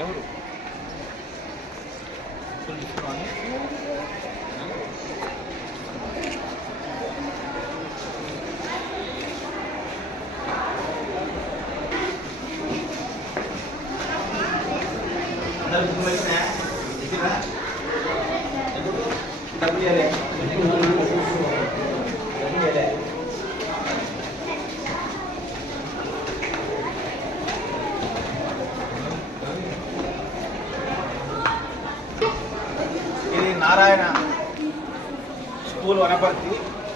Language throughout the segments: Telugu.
ఎవరు ఇది నారాయణ స్కూల్ వనపర్తి.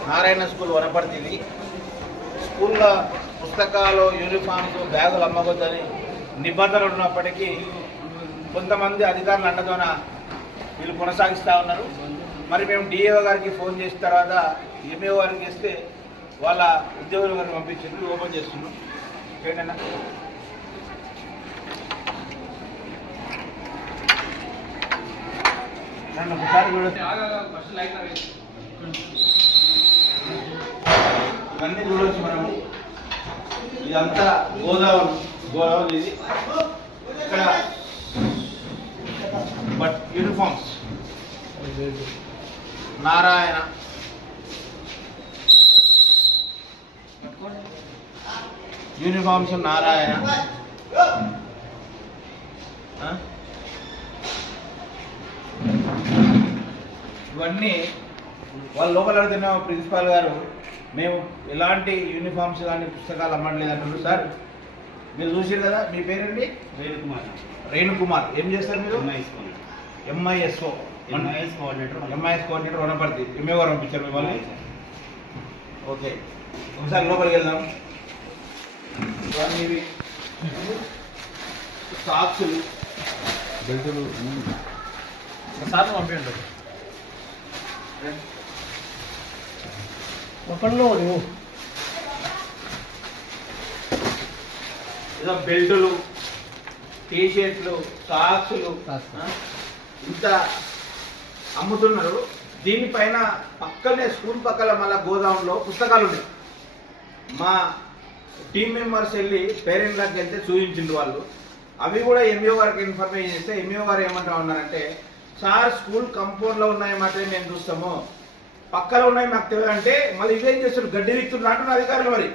నారాయణ స్కూల్ వనపర్తిది. స్కూల్లో పుస్తకాలు, యూనిఫామ్స్, బ్యాగులు అమ్మకొద్దని నిబంధనలు ఉన్నప్పటికీ కొంతమంది అధికారులు అండతోన వీళ్ళు కొనసాగిస్తూ ఉన్నారు. మరి మేము డిఏఓ గారికి ఫోన్ చేసిన తర్వాత ఎంఏఓ గారికి ఇస్తే వాళ్ళ ఉద్యోగుల గారిని పంపించి ఓపెన్ చేస్తున్నాం. ఏంటన్నా ఇవన్నీ చూడవచ్చు మనము. ఇదంతా గోదావరి ఇది. ఇక్కడ but uniforms Narayana uniforms Narayana. ఇవన్నీ వాళ్ళ లోపల అడుగుతున్న ప్రిన్సిపాల్ గారు మేము ఎలాంటి యూనిఫామ్స్ కానీ పుస్తకాలు అమ్మట్లేదు అంటున్నారు. సార్ మీరు చూసారు కదా, మీ పేరండి? రేణుకుమార్. ఏం చేస్తారు మీరు? ఎంఐఎస్ఓ కోఆర్డినేటర్ వనపర్తి. ఎంఏ గారు పంపించారు మిమ్మల్ని. ఓకే, ఒకసారి లోపలికి వెళ్దాం. ఇవన్నీ సాక్సులు, బెల్టులు సార్ పంపించండి. ఏదో బెల్టులు, టీషర్ట్లు, సాక్సులు ఇంత అమ్ముతున్నారు. దీనిపైన పక్కనే స్కూల్ పక్కన మళ్ళీ గోదాంలో పుస్తకాలు ఉన్నాయి. మా టీం మెంబర్స్ వెళ్ళి పేరెంట్లకు వెళ్తే చూపించిండు వాళ్ళు. అవి కూడా ఎంఈఓ గారికి ఇన్ఫర్మేషన్ ఇస్తే ఎంఈఓ గారు ఏమంటా ఉన్నారంటే, సార్ స్కూల్ కంపౌండ్లో ఉన్నాయి మాత్రమే మేము చూస్తాము, పక్కన ఉన్నాయి మాకు తెలియదు అంటే మళ్ళీ ఇదేం చేస్తారు, గడ్డి విక్తున్నారు అంటున్నారు అధికారులు. మరి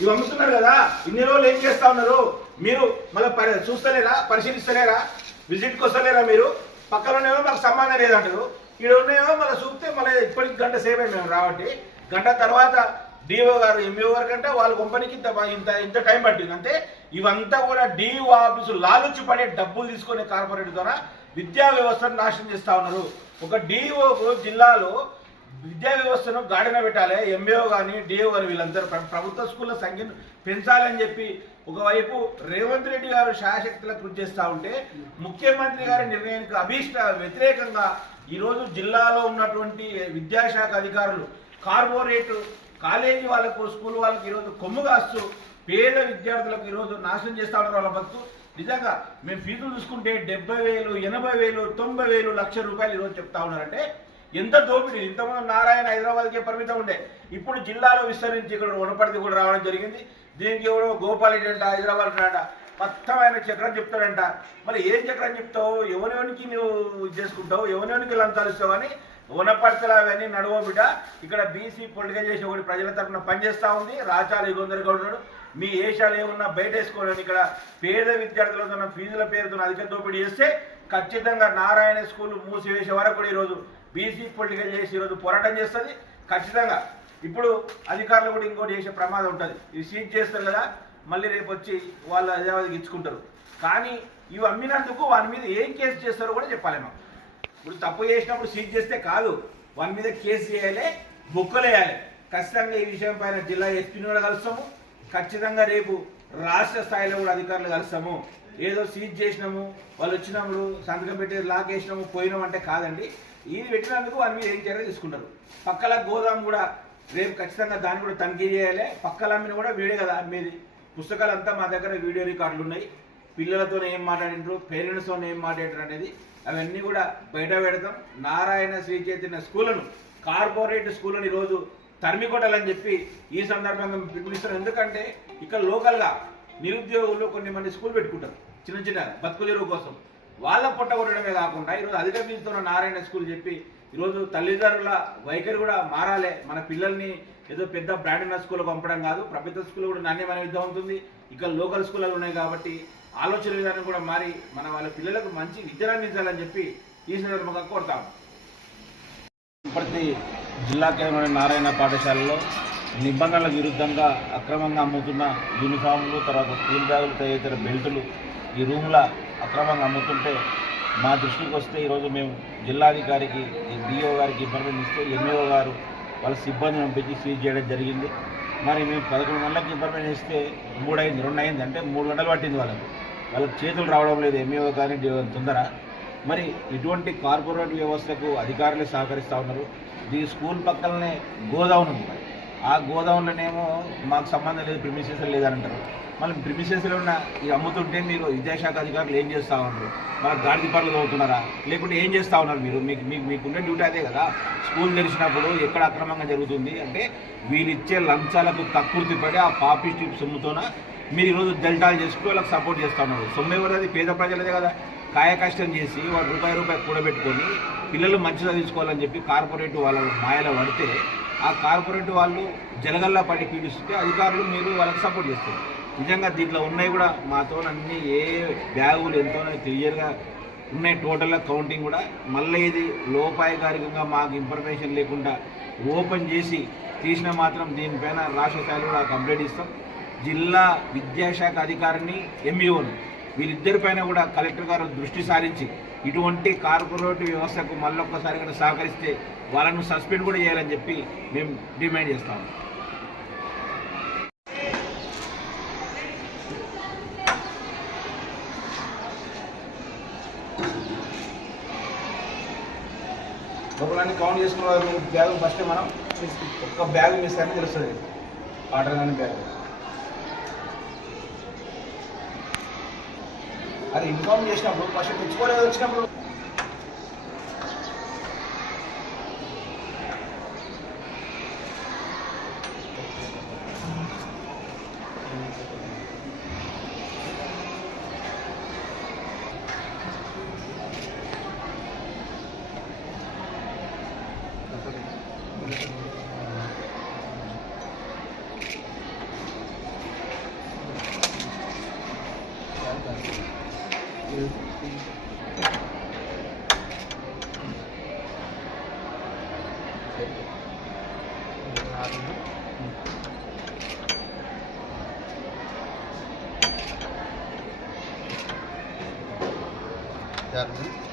ఇవి అమ్ముతున్నారు కదా, ఇన్ని రోజులు ఏం చేస్తా ఉన్నారు మీరు? మళ్ళీ చూస్తలేరా, పరిశీలిస్తలేరా, విజిట్కి వస్తలేరా మీరు? పక్కలోనేమో మాకు సంబంధం లేదంటారు, ఇక్కడ ఉన్నాయేమో మళ్ళీ చూస్తే మళ్ళీ ఇప్పటికి గంట సేపు మేము రాబట్టి గంట తర్వాత డిఓ గారు ఎంఈఓ గారి కంటే వాళ్ళ కంపెనీకి ఇంత టైం పట్టింది. అంటే ఇవంతా కూడా డిఓ ఆఫీసు లాలుచి పడే డబ్బులు తీసుకునే కార్పొరేట్ ద్వారా విద్యా వ్యవస్థను నాశనం చేస్తూ ఉన్నారు. ఒక డిఓ జిల్లాలో విద్యా వ్యవస్థను గాడిన పెట్టాలి. ఎంఏఓ కానీ డిఓ కానీ వీళ్ళందరూ ప్రభుత్వ స్కూళ్ళ సంఖ్యను పెంచాలని చెప్పి ఒకవైపు రేవంత్ రెడ్డి గారు శాయశక్తులకు కృషి చేస్తూ ఉంటే, ముఖ్యమంత్రి గారి నిర్ణయానికి వ్యతిరేకంగా ఈరోజు జిల్లాలో ఉన్నటువంటి విద్యాశాఖ అధికారులు కార్పొరేట్ కాలేజీ వాళ్ళకు, స్కూల్ వాళ్ళకు ఈరోజు కొమ్ము కాస్తూ పేద విద్యార్థులకు ఈరోజు నాశనం చేస్తూ ఉన్నారు వాళ్ళ బతుకు. నిజంగా మేము ఫీజులు చూసుకుంటే 70,000, 80,000, 90,000, ₹1,00,000 ఈరోజు చెప్తా ఉన్నారంటే ఎంత దోపిడీ. ఇంతకుముందు నారాయణ హైదరాబాద్కే పరిమితం ఉండే, ఇప్పుడు జిల్లాలో విస్తరించి ఇక్కడ వనపర్తి కూడా రావడం జరిగింది. దీనికి ఎవరో గోపాల్ రెడ్డి అంట, హైదరాబాద్ అంట, మొత్తం ఆయన చక్రం చెప్తాడంట. మరి ఏం చక్రం చెప్తావు, ఎవరెవరికి నువ్వు చేసుకుంటావు, ఎవరెవరికి లంచాలు ఇస్తావు అని వనపర్తిలో అవన్నీ నడువో బిడ్డ. ఇక్కడ బీసీ పొలిటికల్ చేసి ఒకటి ప్రజల తరఫున పనిచేస్తూ ఉంది. రాచాలు ఇగొందరు గౌడున్నాడు. మీ ఏషాలు ఏమున్నా బయట వేసుకోవడానికి ఇక్కడ పేద విద్యార్థులతో ఫీజుల పేరుతో అధిక దోపిడీ చేస్తే ఖచ్చితంగా నారాయణ స్కూల్ మూసివేసే వరకు కూడా ఈరోజు బీసీ పొలిటికల్ చేసి ఈరోజు పోరాటం చేస్తుంది. ఖచ్చితంగా ఇప్పుడు అధికారులు కూడా ఇంకోటి చేసే ప్రమాదం ఉంటుంది. ఇది సీజ్ చేస్తారు కదా, మళ్ళీ రేపు వచ్చి వాళ్ళు హైదరాబాద్కి ఇచ్చుకుంటారు. కానీ ఇవి అమ్మినందుకు వాని మీద ఏం కేసు చేస్తారో కూడా చెప్పాలి. మాకు ఇప్పుడు తప్పు చేసినప్పుడు సీజ్ చేస్తే కాదు, వాని మీద కేసు చేయాలి, బొక్కలేయాలి. ఖచ్చితంగా ఈ విషయం పైన జిల్లా ఎస్పీని కూడా కలుస్తాము. ఖచ్చితంగా రేపు రాష్ట్ర స్థాయిలో కూడా అధికారులు కలుస్తాము. ఏదో సీజ్ చేసినాము, వాళ్ళు వచ్చినప్పుడు సంతకం పెట్టి లాక్ వేసినాము పోయినాం అంటే కాదండి. ఇది పెట్టినందుకు వారి మీద ఏం చర్య తీసుకుంటారు. పక్కల గోదాం కూడా రేపు ఖచ్చితంగా దాన్ని కూడా తనిఖీ చేయాలి. పక్కల అమ్మిన కూడా వీడే కదా అమ్మేది. పుస్తకాలంతా మా దగ్గర వీడియో రికార్డులు ఉన్నాయి. పిల్లలతో ఏం మాట్లాడింటారు, పేరెంట్స్తో ఏం మాట్లాడారు అనేది అవన్నీ కూడా బయట పెడతాం. నారాయణ శ్రీ చైతన్య స్కూళ్ళను, కార్పొరేట్ స్కూళ్ళను ఈరోజు తరిమి కొట్టాలని చెప్పి ఈ సందర్భంగా పిలుపునిస్తారు. ఎందుకంటే ఇక్కడ లోకల్గా నిరుద్యోగులు కొన్ని మంది స్కూల్ పెట్టుకుంటారు చిన్న చిన్న బతుకు తెరువు కోసం. వాళ్ళ పొట్ట కొట్టడమే కాకుండా ఈరోజు అధిక ఫీజుతో నారాయణ స్కూల్ చెప్పి ఈరోజు తల్లిదండ్రుల వైఖరి కూడా మారాలి. మన పిల్లల్ని ఏదో పెద్ద బ్రాండ్ ఉన్న స్కూల్లో పంపడం కాదు, ప్రభుత్వ స్కూల్ కూడా నాణ్యమైన విద్య ఉంటుంది. ఇక్కడ లోకల్ స్కూళ్ళు ఉన్నాయి కాబట్టి ఆలోచన విధానం కూడా మారి వాళ్ళ పిల్లలకు మంచి విద్యను అందించాలని చెప్పి ఈ సందర్భంగా కోరుతాము. ప్రతి జిల్లా కేంద్రంలోని నారాయణ పాఠశాలలో నిబంధనలకు విరుద్ధంగా అక్రమంగా అమ్ముతున్న యూనిఫామ్లు, తర్వాత స్కూల్ బ్యాగులు, తదితర బెల్టులు ఈ రూమ్ల అక్రమంగా అమ్ముతుంటే మా దృష్టికి వస్తే ఈరోజు మేము జిల్లాధికారికి డిఓ గారికి ఇన్ఫర్మేషన్ ఇస్తే ఎంఈఓ గారు వాళ్ళ సిబ్బందిని పంపించి సీజ్ చేయడం జరిగింది. మరి మేము 11 గంటలకు ఇన్ఫర్మేషన్ ఇస్తే 3 అయింది, 2 అయింది, అంటే 3 గంటలు పట్టింది. వాళ్ళకి చేతులు రావడం లేదు ఎంఈఓ కానీ తొందర. మరి ఇటువంటి కార్పొరేట్ వ్యవస్థకు అధికారులే సహకరిస్తూ ఉన్నారు. ఈ స్కూల్ పక్కనే గోడౌన్ ఉంది. ఆ గోడౌన్లోనేమో మాకు సంబంధం లేదు, ప్రిమిసెస్ లేదంటారు. మళ్ళీ ప్రిమిసెస్లో ఉన్న ఈ అమ్ముతుంటే మీరు విద్యాశాఖ అధికారులు ఏం చేస్తూ ఉన్నారు? మన గాడిద పనులు చదువుతున్నారా, లేకుంటే ఏం చేస్తూ ఉన్నారు మీరు? మీకుండే డ్యూటీ అదే కదా. స్కూల్ తెరిచినప్పుడు ఎక్కడ అక్రమంగా జరుగుతుంది అంటే వీళ్ళిచ్చే లంచాలకు కక్కుర్తి పడి ఆ పాపిస్టి సొమ్ముతోన మీరు ఈరోజు జల్టాలు చేసుకుని వాళ్ళకి సపోర్ట్ చేస్తూ ఉన్నారు. సొమ్ము ఎవరది? పేద ప్రజలదే కదా. కాయ కష్టం చేసి వాళ్ళు రూపాయి కూడబెట్టుకొని పిల్లలు మంచి చదివించుకోవాలని చెప్పి కార్పొరేట్ వాళ్ళ మాయలో పడితే ఆ కార్పొరేట్ వాళ్ళు జలగల్లా పడి పీడిస్తుంటే అధికారులు మీరు వాళ్ళకి సపోర్ట్ చేస్తారు. నిజంగా దీంట్లో ఉన్నాయి కూడా మాతో అన్ని ఏ బ్యాగులు ఎంతోనో క్లియర్గా ఉన్నాయి. టోటల్గా కౌంటింగ్ కూడా మళ్ళీ ఇది లోపాయకారికంగా మాకు ఇన్ఫర్మేషన్ లేకుండా ఓపెన్ చేసి తీసిన మాత్రం దీనిపైన రాష్ట్ర స్థాయిలో కూడా కంప్లైంట్ ఇస్తాం. జిల్లా విద్యాశాఖ అధికారిని ఎంఈఓని వీళ్ళిద్దరిపైన కూడా కలెక్టర్ గారు దృష్టి సారించి ఇటువంటి కార్పొరేట్ వ్యవస్థకు మళ్ళొక్కసారి కూడా సహకరిస్తే వాళ్ళను సస్పెండ్ కూడా చేయాలని చెప్పి మేము డిమాండ్ చేస్తాము. లోపలన్నీ కౌంట్ చేసుకున్న బ్యాగు ఫస్ట్ మనం ఒక్క బ్యాగు మిస్ అని తెలుస్తుంది. వాటర్ కానీ బ్యాగ్ అది ఇన్ఫార్మ్ చేసినప్పుడు ఫస్ట్ తెచ్చుకోలేదు వచ్చినప్పుడు Yardım.